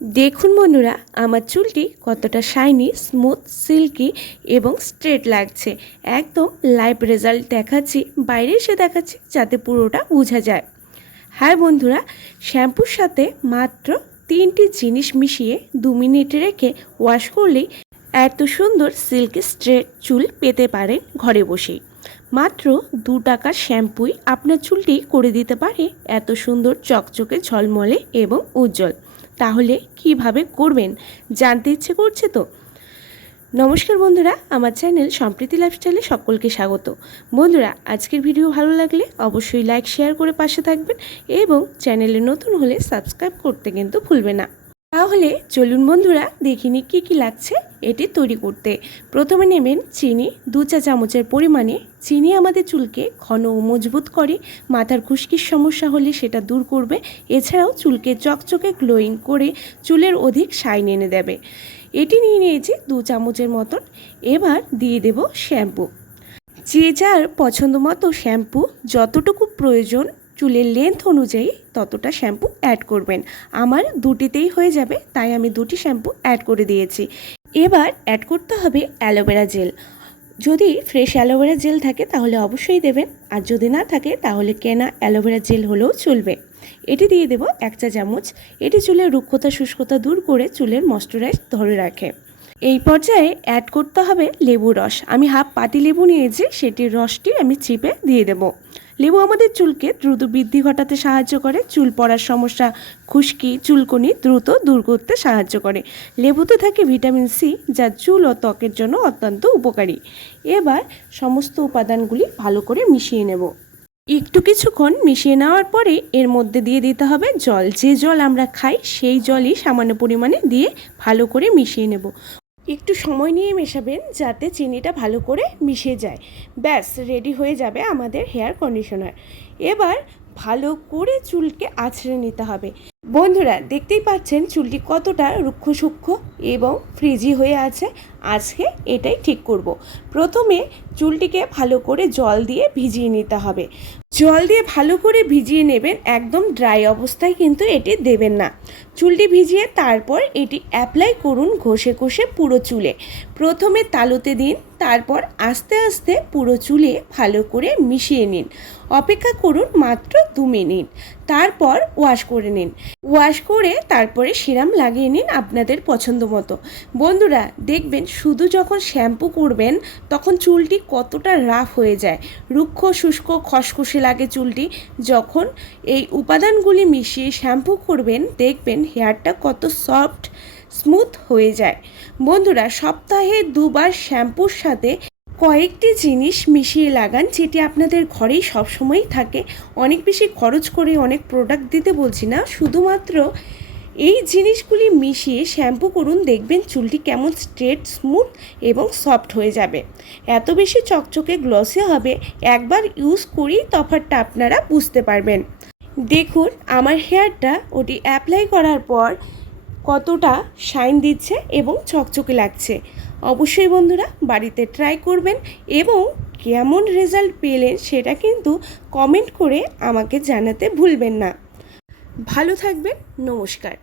দেখুন বন্ধুরা, আমার চুলটি কতটা শাইনি, স্মুথ, সিল্কি এবং স্ট্রেট লাগছে। একদম লাইভ রেজাল্ট দেখাচ্ছি, বাইরে এসে দেখাচ্ছি যাতে পুরোটা বোঝা যায়। হ্যাঁ বন্ধুরা, শ্যাম্পুর সাথে মাত্র 3টি জিনিস মিশিয়ে 2 মিনিট রেখে ওয়াশ করলেই এত সুন্দর সিল্কি স্ট্রেট চুল পেতে পারেন ঘরে বসেই। মাত্র 2 টাকার শ্যাম্পুই আপনার চুলটি করে দিতে পারে এত সুন্দর চকচকে, ঝলমলে এবং উজ্জ্বল। তাহলে কিভাবে করবেন জানতে ইচ্ছে করছে তো? নমস্কার বন্ধুরা, আমার চ্যানেল সম্প্রীতি লাইফস্টাইলে সকলকে স্বাগত। বন্ধুরা, আজকের ভিডিও ভালো লাগলে অবশ্যই লাইক শেয়ার করে পাশে থাকবেন এবং চ্যানেলে নতুন হলে সাবস্ক্রাইব করতে কিন্তু ভুলবেন না। তাহলে চলুন বন্ধুরা, দেখিনি কি কি লাগছে এটি তৈরি করতে। প্রথমে নেবেন চিনি, 2 চা চামচের পরিমাণে। চিনি আমাদের চুলকে ঘন ও মজবুত করে, মাথার খুশকির সমস্যা হলে সেটা দূর করবে, এছাড়াও চুলকে চকচকে গ্লোয়িং করে চুলের অধিক শাইন এনে দেবে। এটি নিয়ে নিয়েছি 2 চামচের মতন। এবার দিয়ে দেব শ্যাম্পু। যে যার পছন্দ মতো শ্যাম্পু যতটুকু প্রয়োজন চুলের লেন্থ অনুযায়ী ততটা শ্যাম্পু অ্যাড করবেন। আমার দুটিতেই হয়ে যাবে, তাই আমি 2টি শ্যাম্পু অ্যাড করে দিয়েছি। এবার অ্যাড করতে হবে অ্যালোভেরা জেল। যদি ফ্রেশ অ্যালোভেরা জেল থাকে তাহলে অবশ্যই দেবেন, আর যদি না থাকে তাহলে কেনা অ্যালোভেরা জেল হলেও চলবে। এটি দিয়ে দেব 1 চা চামচ। এটি চুলের রুক্ষতা শুষ্কতা দূর করে চুলের ময়েশ্চারাইজ ধরে রাখে। এই পর্যায়ে অ্যাড করতে হবে লেবু রস। আমি হাফ পাতি লেবু নিয়েছি, সেটির রসটি আমি চিপে দিয়ে দেব। লেবু আমাদের চুলকে দ্রুত বৃদ্ধি ঘটাতে সাহায্য করে, চুল পড়ার সমস্যা, খুশকি, চুলকনি দ্রুত দূর করতে সাহায্য করে। লেবুতে থাকে ভিটামিন সি, যা চুল ও ত্বকের জন্য অত্যন্ত উপকারী। এবার সমস্ত উপাদানগুলি ভালো করে মিশিয়ে নেব। একটু কিছুক্ষণ মিশিয়ে নেওয়ার পরে এর মধ্যে দিয়ে দিতে হবে জল। যে জল আমরা খাই সেই জলই সামান্য পরিমাণে দিয়ে ভালো করে মিশিয়ে নেব। একটু সময় নিয়ে মেশাবেন যাতে চিনিটা ভালো করে মিশে যায়। ব্যাস রেডি হয়ে যাবে আমাদের হেয়ার কন্ডিশনার। এবার ভালো করে চুলকে আঁচড়ে নিতে হবে। বন্ধুরা, দেখতেই পাচ্ছেন চুলটি কতটা রুক্ষ সূক্ষ্ম এবং ফ্রিজি হয়ে আছে। আজকে এটাই ঠিক করব। প্রথমে চুলটিকে ভালো করে জল দিয়ে ভিজিয়ে নিতে হবে। জল দিয়ে ভালো করে ভিজিয়ে নেবেন, একদম ড্রাই অবস্থায় কিন্তু এটি দেবেন না। চুলটি ভিজিয়ে তারপর এটি অ্যাপ্লাই করুন ঘষে ঘষে পুরো চুলে। প্রথমে তালুতে দিন, তারপর আস্তে আস্তে পুরো চুলে ভালো করে মিশিয়ে নিন। অপেক্ষা করুন মাত্র 2 মিনিট, তারপর ওয়াশ করে নিন। ওয়াশ করে তারপরে সিরাম লাগিয়ে নিন আপনাদের পছন্দ মতো। বন্ধুরা, দেখবেন শুধু যখন শ্যাম্পু করবেন তখন চুলটি কতটা রাফ হয়ে যায়, রুক্ষ শুষ্ক খসখসে লাগে চুলটি। যখন এই উপাদানগুলি মিশিয়ে শ্যাম্পু করবেন দেখবেন হেয়ারটা কত সফট, স্মুথ হয়ে যায়। বন্ধুরা, সপ্তাহে 2 বার শ্যাম্পুর সাথে কয়েকটি জিনিস মিশিয়ে লাগান, যেটি আপনাদের ঘরেই সবসময়ই থাকে। অনেক বেশি খরচ করে অনেক প্রোডাক্ট দিতে বলছি না, শুধুমাত্র এই জিনিসগুলি মিশিয়ে শ্যাম্পু করুন, দেখবেন চুলটি কেমন স্ট্রেট, স্মুথ এবং সফট হয়ে যাবে। এত বেশি চকচকে গ্লসি হবে, একবার ইউজ করেই তফাৎটা আপনারা বুঝতে পারবেন। দেখুন আমার হেয়ারটা ওটি অ্যাপ্লাই করার পর কতটা শাইন দিচ্ছে এবং চকচকে লাগছে। অবশ্যই বন্ধুরা বাড়িতে ট্রাই করবেন এবং কেমন রেজাল্ট পেলেন সেটা কিন্তু কমেন্ট করে আমাকে জানাতে ভুলবেন না। ভালো থাকবেন। নমস্কার।